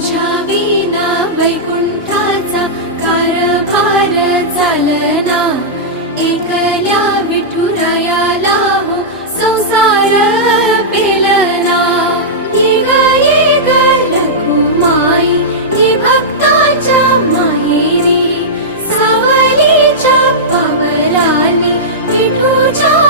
तुझ्या विना वैकुंठाचा कारभार चालना. एकल्या विठुरायाला हो संसार माहेरी सावलीच्या पवलाली विठूच्या